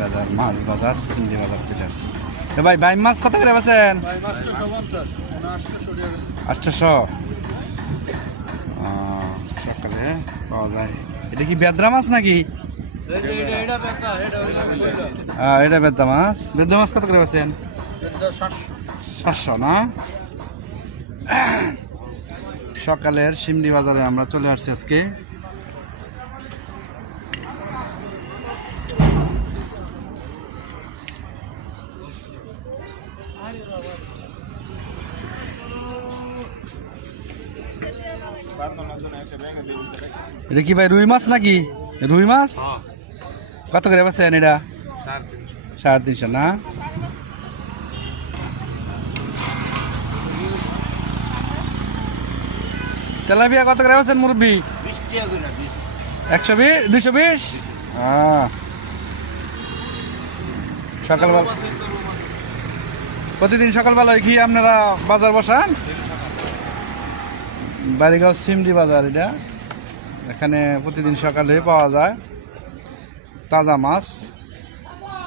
বাজার, মাছ বাজার, চিংড়ি বাজার চলে আসছে। ভাই বাইম মাছ কত করে বেচেন? 800। সকালে পাওয়া যায়। এটা কি বেদ্রা মাছ নাকি? এটা বেদ্রা মাছ। বেদ্রা মাছ কত করে বেচেন? 700 না? সকালের সিমড়ি বাজারে আমরা চলে আসছি আজকে। এটা কি ভাই রুই মাছ নাকি? রুই মাছ কত করে বেচেন এটা? 350 না? তেলাপিয়া কত করে বেচেন মুরব্বি? 120, 220। সকালবেলা প্রতিদিন সকালবেলায় কি আপনারা বাজার বসান? বাড়িগাঁও সিমড়ি বাজার এটা। এখানে প্রতিদিন সকালে পাওয়া যায় তাজা মাছ।